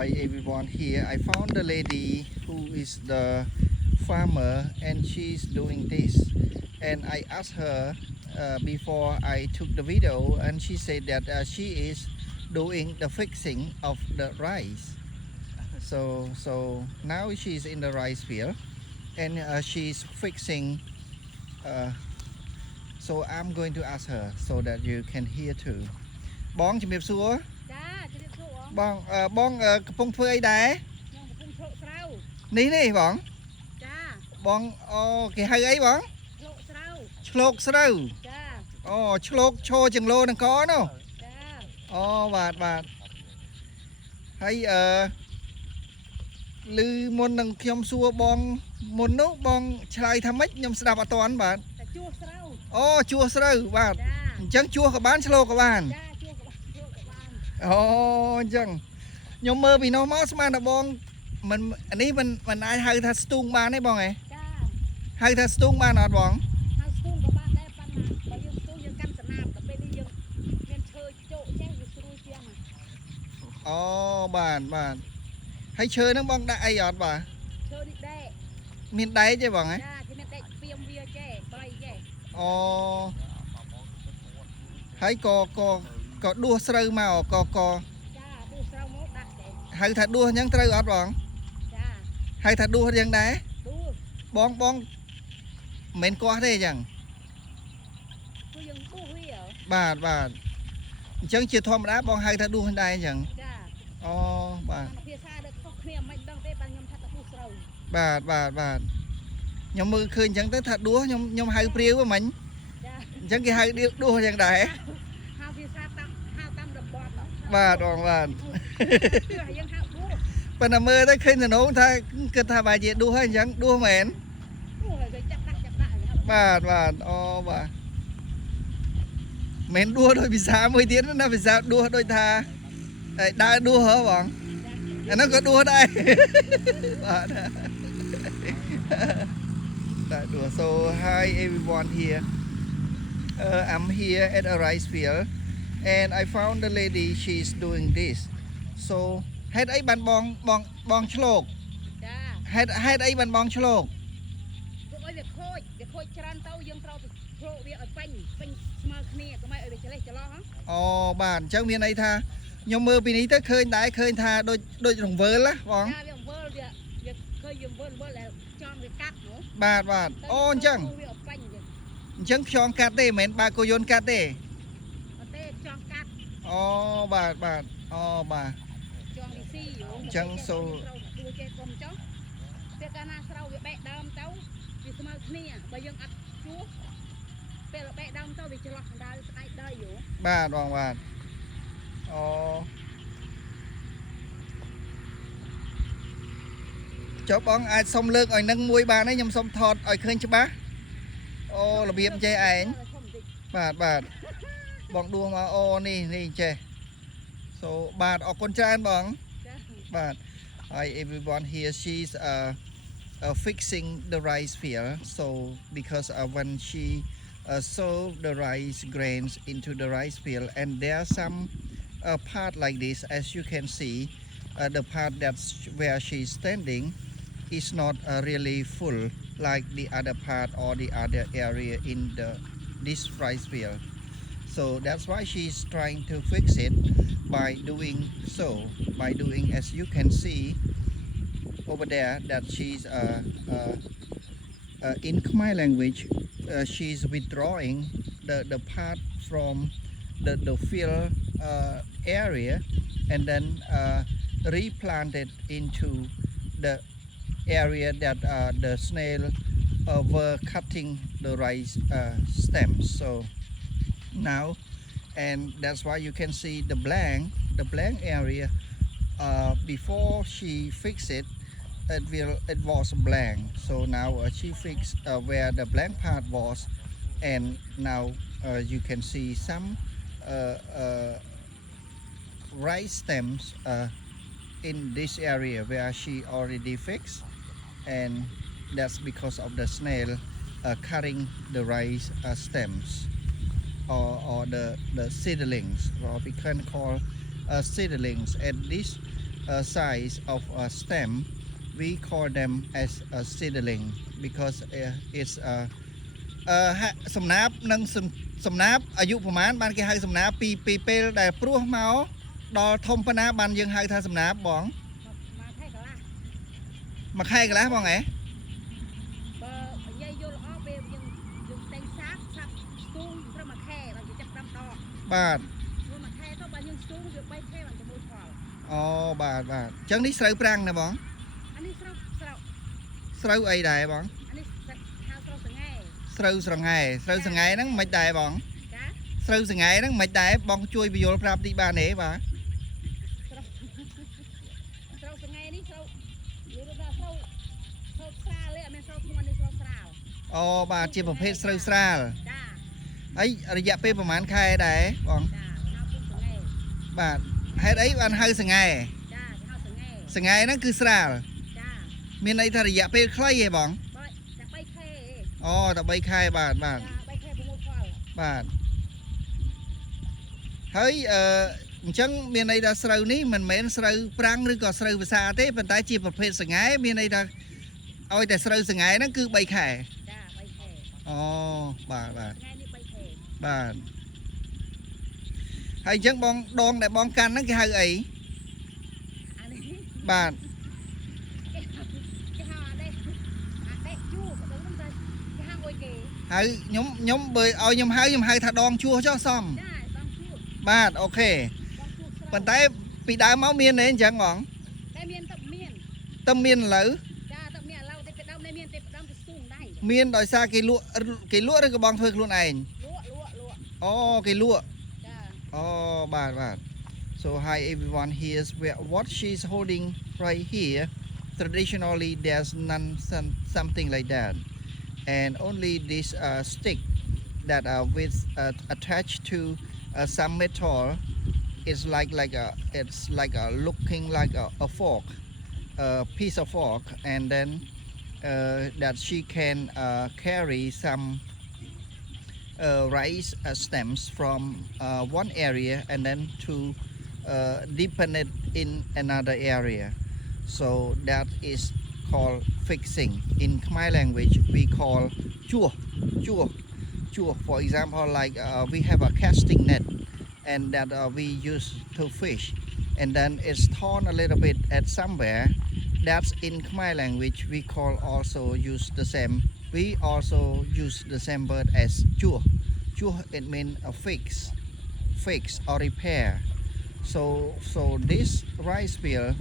Hi everyone here. I found the lady who is the farmer and she's doing this. And I asked her before I took the video and she said that she is doing the fixing of the rice. So now she's in the rice field and she's fixing. So I'm going to ask her so that you can hear too. បងជំរាបសួរ ចាជំរាបសួរ បងបងកំពុងធ្វើអីដែរ ខ្ញុំកំពុងឆ្លក់ស្រូវ នេះបង ចា បងអូគេហៅអីបង ឆ្លក់ស្រូវ ឆ្លោកស្រូវ ចា អូឆ្លោកឈរចង្លោនឹងកនោះ ចា អូបាទហើយឮមុននឹងខ្ញុំសួរបងមុននោះបងឆ្លើយថាម៉េចខ្ញុំស្ដាប់អត់ទាន់បាទ តែជួសស្រូវ អូជួសស្រូវបាទ ចា អញ្ចឹងជួសក៏បានឆ្លោកក៏បាន ចាជួសក៏បាន អូអញ្ចឹងខ្ញុំមើលពីនោះមកស្មានតែបងមិនអានេះមិនអាចហៅថាស្ទូងបានទេបងហ៎ ចា ហៅថាស្ទូងបានអត់បង ហើយស្ទូងក៏បានដែរប៉ុន្តែបើយើងស្ទូងយើងកាន់សណាមតែពេលនេះយើងមានឈើជោគចេះវាស្រួលជាង អូបាទហើយឈើហ្នឹងបងដាក់អីអត់បាទ ឈើនេះដែរ មានដែកទេបងហ៎ ចាគេមានតែពីមវាចេះប្រៃចេះ អូហើយក៏ដួសស្រូវមកក៏ ចាដួសស្រូវមកដាក់ចេះ ហៅថាដួសអញ្ចឹងត្រូវអត់បង ចា ហៅថាដួសអញ្ចឹងដែរ ដួស បងមិនមែនគាស់ទេអញ្ចឹង គឺយើងដួសវា បាទអញ្ចឹងជាធម្មតាបងហៅថាដួសដែរអញ្ចឹង ចា អូបាទ អាភាសាដែលខុសគ្នាមិនដឹងទេបើខ្ញុំថាតែដួសស្រូវ បាទខ្ញុំមើលឃើញអញ្ចឹងទៅថាដួសខ្ញុំហៅព្រាវហ្មង ចា អញ្ចឹងគេហៅដួសអញ្ចឹងដែរ ហៅភាសាតាមតំបន់ បាទបងបាទ គឺយើងហៅដួស ប៉ុន្តែមើលទៅឃើញតំណងថាគិតថាបើជាដួសហើយអញ្ចឹងដួសមែន ដួសហើយចាប់ដាក់ បាទអូបាទមិនដួសដោយភាសាមួយទៀតណាភាសាដួសដូចថាដើរដួសហ៎បងអានោះក៏ដួសដែរបាទដើរដួស So hi everyone here I'm here at a rice field and I found the lady she's doing this so ហេតុអីបានបងឆ្លោក ចា ហេតុអីបានបងឆ្លោក ពួកឲ្យវាខូចច្រើនទៅយើងត្រូវទៅឆ្លក់វាឲ្យពេញស្មើគ្នាកុំឲ្យវាច្រឡេះច្រឡោះ អូបាទអញ្ចឹងមានន័យថាខ្ញុំមើលពីនេះទៅឃើញថាដូចរង្វើលណាបង ចាវាអំវើវាឃើញយើងវើដែលចង់វាកាត់នោះ បាទអូអញ្ចឹង វាឲ្យពេញ អញ្ចឹងខ្យងកាត់ទេមិនមែនបើកយន្តកាត់ទេ អត់ទេចង់កាត់ អូបាទអូបាទ ចង់វាស៊ីយូ ចឹងសូ ដួសចេះកុំចុះពេលកាលណាស្រូវវាបែកដើមទៅវាស្មើគ្នាបើយើងអត់ជួសពេលបែកដើមទៅវាច្រឡោះកណ្ដាលស្អែកដីយូ បាទបងបាទអូចុះបងអាចសុំលើកឲ្យនឹងមួយបានទេខ្ញុំសុំថតឲ្យឃើញច្បាស់អូរបៀបចេះឯងបាទបងដួសមកអូនេះចេះ So បាទអរគុណច្រើនបងបាទ Hi everyone here she's fixing the rice field so because when she sow the rice grains into the rice field and there are some part like this as you can see the part that's where she's standing is not really full like the other part or the other area in this rice field so that's why she's trying to fix it by doing as you can see over there that she's in Khmer language she's withdrawing the part from the field area and then replant it into the area that the snail were cutting the rice stems so now and that's why you can see the blank area before she fixed it it was blank so now she fixed where the blank part was and now you can see some rice stems in this area where she already fixed and that's because of the snail cutting the rice stems or the seedlings or we can call seedlings and this size of a stem, we call them as a seedling because it's សំណាបនិងសំណាបអាយុប្រហែលបានគេហៅសំណាបពីពេលដែលព្រោះមកដល់ធំប៉ុណ្ណាបានយើងហៅថាសំណាបបង មកខែកន្លះ មួយខែកន្លះបងហ៎ បើនិយាយយល់ល្អពេលយើងតែងសាកស្ទូងត្រឹមមួយខែបានគេចាប់5ដង បាទ ព្រោះមួយខែទៅបើយើងស្ទូងវា3ខែបានទៅមួយផល អូបាទបាទអញ្ចឹងនេះស្រូវប្រាំងណាបង អានេះស្រូវ ស្រូវអីដែរបង អានេះហៅស្រូវសង្ហែ ស្រូវស្រងែហ្នឹងមិនដែរបង ចា ស្រូវស្រងែហ្នឹងមិនដែរបងជួយបញ្យល់ប្រាប់តិចបានទេបាទ ស្រូវសង្ហែនេះស្រូវនិយាយថាស្រូវស្រាលទេអត់មានស្រូវធ្ងន់នេះស្រូវស្រាល អូបាទជាប្រភេទស្រូវស្រាល ចា ហើយរយៈពេលប្រហែលខែដែរបង ចាហៅពុកសង្ហែ បាទហេតុអីបានហៅស្រងែ ចាគេហៅសង្ហែ ស្រងែហ្នឹងគឺស្រាល ចា មានន័យថារយៈពេលខ្លីហ៎បង បើតែ3ខែឯង អូតែ3ខែបាទបាទ ចា3ខែ6ផល បាទហើយអញ្ចឹងមានន័យថាស្រូវនេះមិនមែនស្រូវប្រាំងឬក៏ស្រូវភាសាទេប៉ុន្តែជាប្រភេទស្រងែមានន័យថាឲ្យតែស្រូវស្រងែហ្នឹងគឺ3ខែ ចា3ខែ អូបាទបាទ ថ្ងៃនេះ3ខែ បាទហើយអញ្ចឹងបងដងដែលបងកាន់ហ្នឹងគេហៅអី អានេះ បាទ គេហៅអាដេកជួបដឹងថាគេហៅអុយគេ ហើយខ្ញុំបើឲ្យខ្ញុំហៅថាដងជួសចុះសម ចាបងជួប បាទអូខេ បងជួបស្រូវ ប៉ុន្តែពីដើមមកមានទេអញ្ចឹងបង តែមានទឹកមាន តែមានឥឡូវ ចាទឹកមានឥឡូវតែពីដើមតែមានតែពីដើមទៅស្ទូងដៃ មានដោយសារគេលក់ឬក៏បងធ្វើខ្លួនឯង លក់ អូគេលក់ ចា អូបាទបាទ so hi everyone here's what she's holding right here traditionally there's none something like that and only this stick that with attached to some metal is like a looking like a fork a piece of fork and then that she can carry some rice stems from one area and then to deepen it in another area so that is called fixing in Khmer language we call chua for example like we have a casting net and that we use to fish and then it's torn a little bit at somewhere that's in Khmer language we call also use the same we also use the same word as chua it means a fix or repair so this rice wheel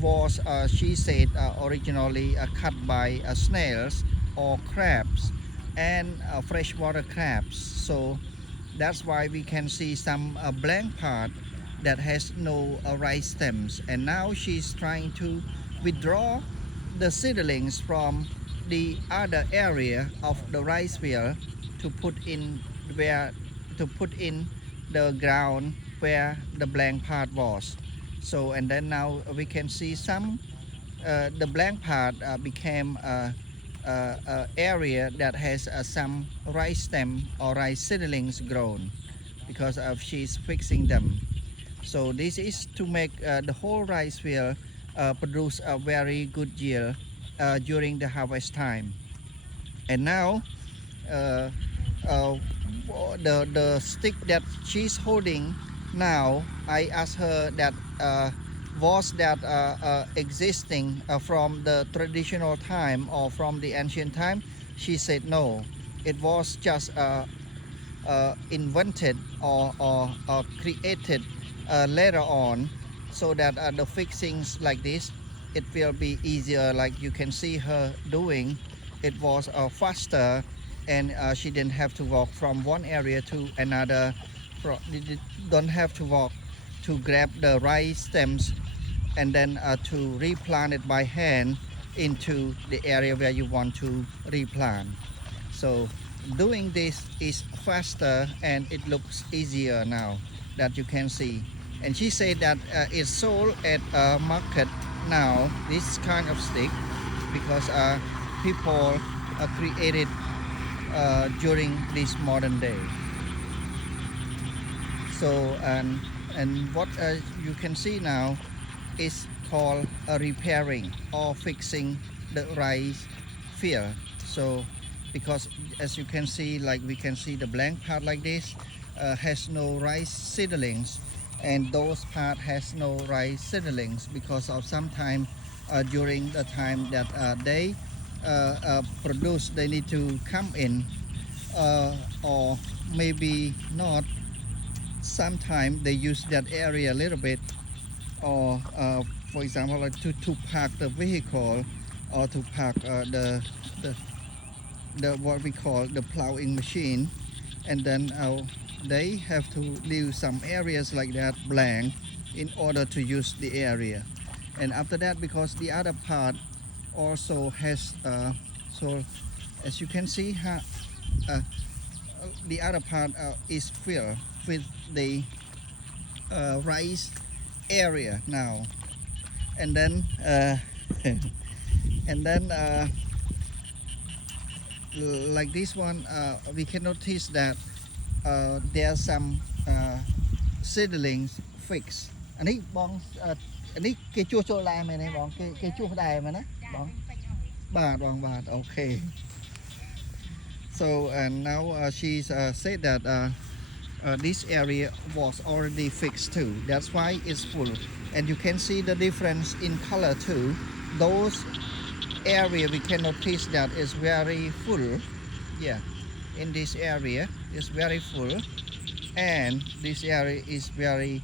was she said originally cut by snails or crabs and freshwater crabs so that's why we can see some blank part that has no rice stems and now she's trying to withdraw the seedlings from the other area of the rice wheel to put in the ground where the blank part was so and then now we can see some the blank part became area that has some rice stem or rice seedlings grown because of she's fixing them so this is to make the whole rice wheel produce a very good yield during the harvest time and now the stick that she's holding now I asked her that was that existing from the traditional time or from the ancient time she said no it was just invented or created later on so that the fixings like this it will be easier like you can see her doing it was faster and she didn't have to walk from one area to another don't have to walk to grab the rice stems and then to replant it by hand into the area where you want to replant so doing this is faster and it looks easier now that you can see and she said that it's sold at a market now this kind of stick because people created during this modern day so and what you can see now is call repairing or fixing the rice field. So because as you can see, like we can see the blank part like this has no rice seedlings, and those part has no rice seedlings because of sometime during the time that they produce, they need to come in, or maybe not. Sometimes they use that area a little bit, or for example, like to park the vehicle, or to park the what we call the plowing machine, and then they have to leave some areas like that blank in order to use the area. And after that, because the other part also has so as you can see the other part is filled with the rice area now, and then and then like this one we can notice that there are some seedlings fixed. อันนี้បងอันนี้គេជួសចូលដែរមែនទេបងគេជួសដែរមែនណាបងបាទបងបាទ okay. So and now she's said that this area was already fixed too. That's why it's full, and you can see the difference in color too. Those area we can notice that is very full. Yeah, in this area is very full, and this area is very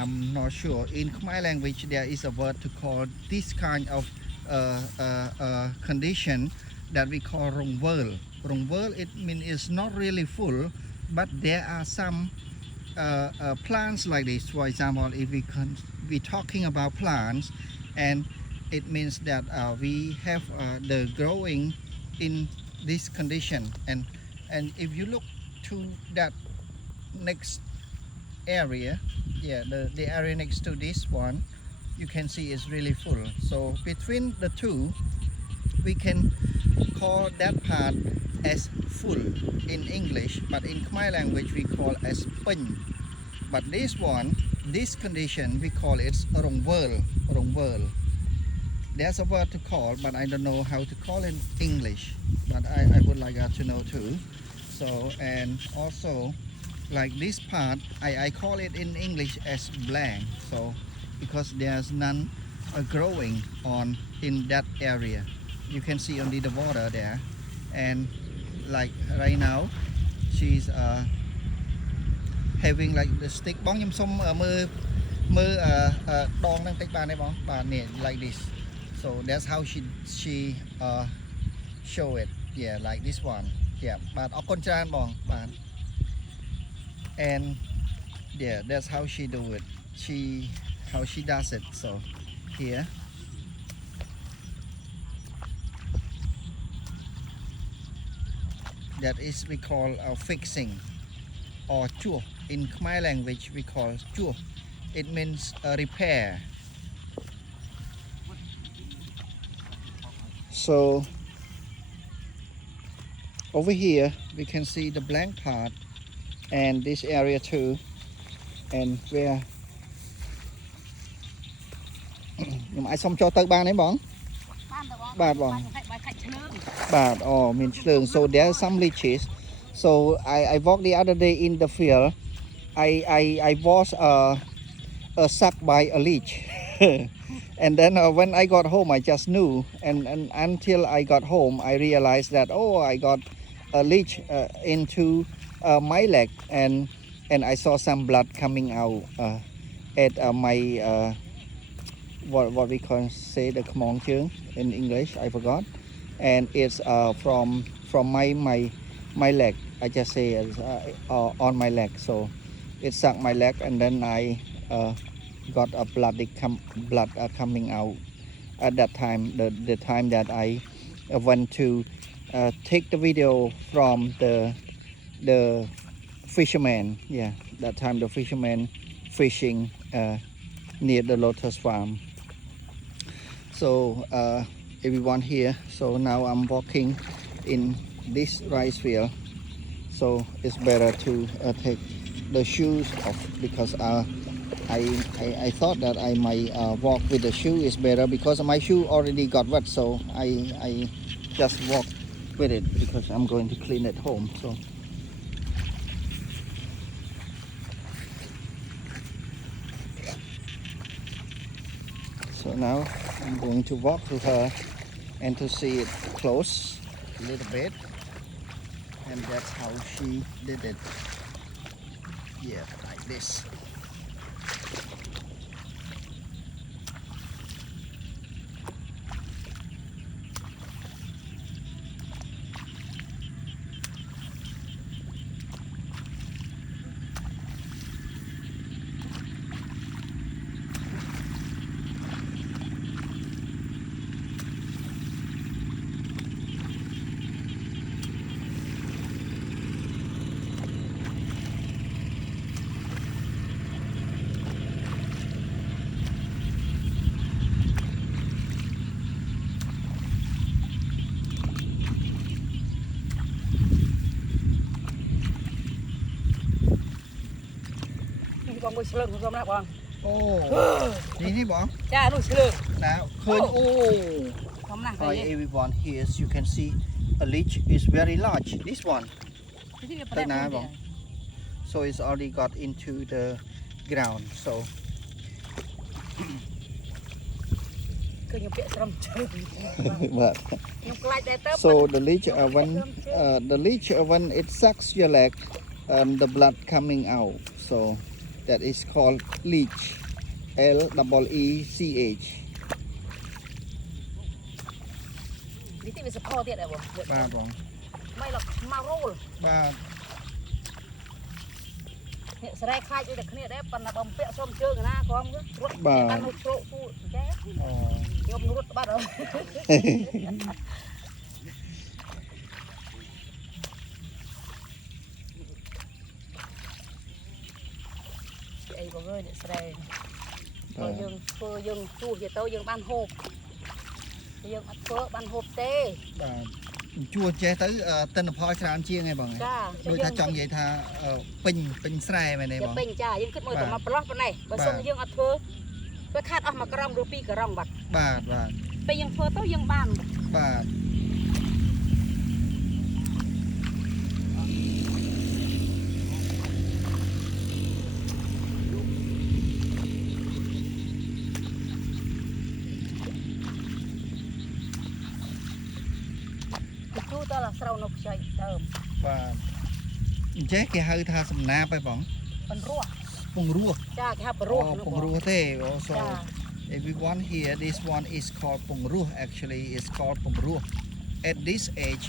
I'm not sure, in Khmer language there is a word to call this kind of condition that we call rong worl. Rong worl, it means it's not really full, but there are some plants like this. For example, if we talking about plants, and it means that we have the growing in this condition, and if you look to that next area, yeah, the area next to this one, you can see it's really full. So between the two, we can call that part as full in English, but in Khmer language we call as pen. But this one, this condition, we call it rong worl. Rong worl. There's a word to call, but I don't know how to call it in English, but I would like to know too. So, and also like this part, I call it in English as blank, so because there's none growing on in that area. You can see only the water there, and like right now she's having like the stick. បងខ្ញុំសុំមើលដងហ្នឹងតិចបានទេបងបាទនេះ like this. So that's how she show it. Yeah, like this one. Yeah, បាទអរគុណច្រើនបងបាទ and yeah, that's how she do it. How she does it. So here, that is we call fixing, or chua. In Khmer language we call chua. It means repair. So over here we can see the blank part, and this area too, and where ខ្ញុំអាចសុំចូលទៅបានទេបងបាទបងបាទអូមានឆ្លើង so there are some leeches. So I walked the other day in the field. I was sucked by a leech. And then when I got home I just knew, and until I got home I realized that I got a leech into my leg, and I saw some blood coming out at my what we can say the khmong chương in English, I forgot, and it's from my leg. I just say it's on my leg, so it sucked my leg, and then I got a blood coming out at that time, the time that I went to take the video from the fisherman. Yeah, that time the fisherman fishing near the lotus farm. So everyone here, so now I'm walking in this rice field, so it's better to take the shoes off, because I thought that I might walk with the shoe is better because my shoe already got wet, so I just walk with it because I'm going to clean at home. So now I'm going to walk to her and to see it close a little bit, and that's how she did it. Yeah, like this. Con nuôi sừng không nè con. โอ้นี่บอก Cha nuôi sừng. แล้วเคยโอ้ Không nè. Hi everyone, here you can see a leech is very large. This one, Đây nè bọn. So it's already got into the ground. So Cứ nhung kẹt sầm chơi. but Nhung lại đây tớ. so the leech when it sucks your leg, the blood coming out. So that is called leech. L-E-E-C-H. Đi tìm về sập kho tiệt này bọn. បាទបង Mày là mau roll. បាទ Hiện sẽ khai cho được cái này đấy, còn là bầm pẹ xôm chơi người na con cứ. Bà. Ăn một chỗ phụ chết. อ๋อ Nhôm nút bắt đầu. Ấy có người để sẽ rồi dương chu thì tôi dương ban hộp dương ăn phở ban hộp tê បាទជួចេះទៅទិន្នផលច្រើនជាងឯងបង ចា ដូចថាចង់និយាយថាពេញស្រែមែនទេ យើ បង ងពេញចាយើងគិតមើលទៅមកប្រឡោះប៉ុណ្ណេះបើសិនយើងអត់ធ្វើវាខាតអស់1ក្រំឬ2ក្រំបាត់ បាទបាទ ពេលយើងធ្វើទៅយើងបាន បាទ ជួទៅឡាស្រោនៅខ្ចីដើម បាទអញ្ចេះគេហៅថាសំណាបឯងបង ប៉ុនរស់ ពងរស់ ចាគេហៅបរោះ ពងរស់ទេ so ចា everyone here this one is called ពងរស់ actually is called ពងរស់ at this age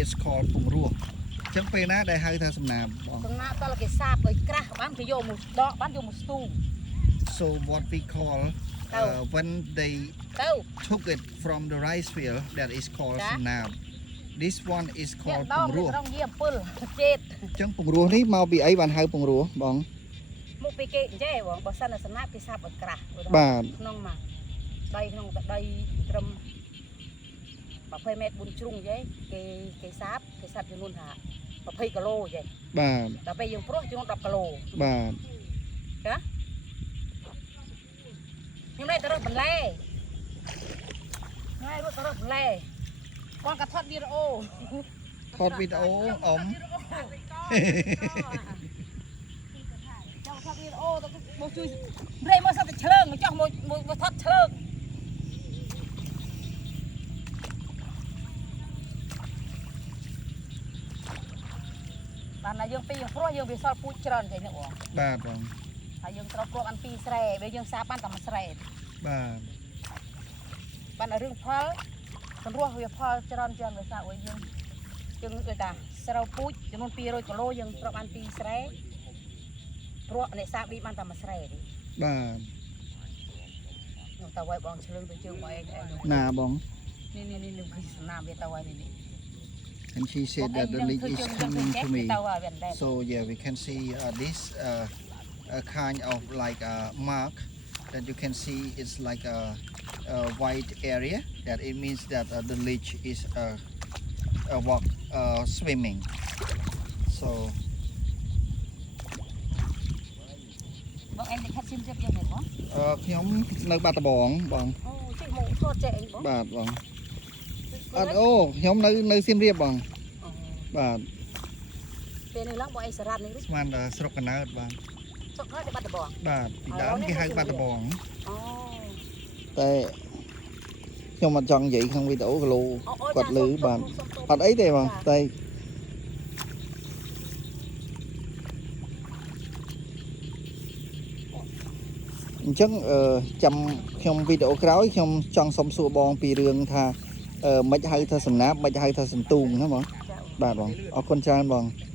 it's called ពងរស់អញ្ចឹងពេលណាដែលហៅថាសំណាបបង សំណាតើគេសាបឲ្យក្រាស់បានគេយកមកដកបានយកមកស្ទូង so what we call when they ទៅ took it from the rice field that is called ចា សំណាប this one is គេ called ដ ព ង ងរស់ ត្រង់យា7ចេត អញ្ចឹងពងរស់នេះមកពីអីបានហៅពងរស់បង មកពីគេចេះបងបើសិនតែសំណាបគេសាបឲ្យក្រាស់ បាទ ក្នុងមកដីក្នុងដីត្រឹម20 ម៉ែត្រ4ជ្រុងយេគេសាបចំនួនថា20គីឡូយេ បាទ ដល់ពេលយើងព្រោះចំនួន10គីឡូ បាទ ចាខ្ញុំនេះទៅរកបន្លែហើយរត់ទៅរកបន្លែគាត់ក៏ថតវីដេអូ ថតវីដេអូអ៊ំ ចាំថតវីដេអូទៅមកជួយព្រៃមកសត្វតែឆ្លើងចោះមកថតឆ្លើងបានតែយើងពីយើងព្រោះយើងវាសល់ពូជច្រើនទេនេះបង បាទបង ហើយយើងត្រូវគ្រាប់អានពីស្រែបើយើងសាបបានតែមួយស្រែ បាទ បានតែរឿងផលសម្រស់វាផលច្រើនជាងដោយសារយើងដូចថាស្រូវពូជចំនួន200គីឡូយើងគ្រាប់បានពីស្រែព្រោះអ្នកសាបនេះបានតែមួយស្រែទេ បាទ ខ្ញុំទៅឲ្យបងឆ្លឹងទៅជើងបងឯង ណាបង នេះឃើញសំណាមវាទៅឲ្យនេះ and she said that the leak is coming to me so yeah we can see this a kind of like a mark that you can see it's like a white area that it means that the leech is swimming so បងឯងនេះខាត់ស៊ីមជិបយ៉ាងម៉េចបង ខ្ញុំនៅបាត់ដំបងបង អូជិះមកថតចែកអីបង បាទបងអត់អូខ្ញុំនៅសៀមរាបបងបាទ ពេលនេះឡើងបងឯងសារ៉ាត់នេះ ស្មានតែស្រុកកណើតបាទ សុកហើយទៅបាត់ដំបង បាទពីដើមគេហៅបាត់ដំបង អូ តែខ្ញុំអត់ចង់និយាយក្នុងវីដេអូគីឡូគាត់លឺបាទអត់អីទេបងតែអញ្ចឹងចាំខ្ញុំវីដេអូក្រោយខ្ញុំចង់សុំសួរបងពីរឿងថាមិនហៅថាសំណាបមិនហៅថាសន្ទូងណាបងបាទបងអរគុណច្រើនបង ច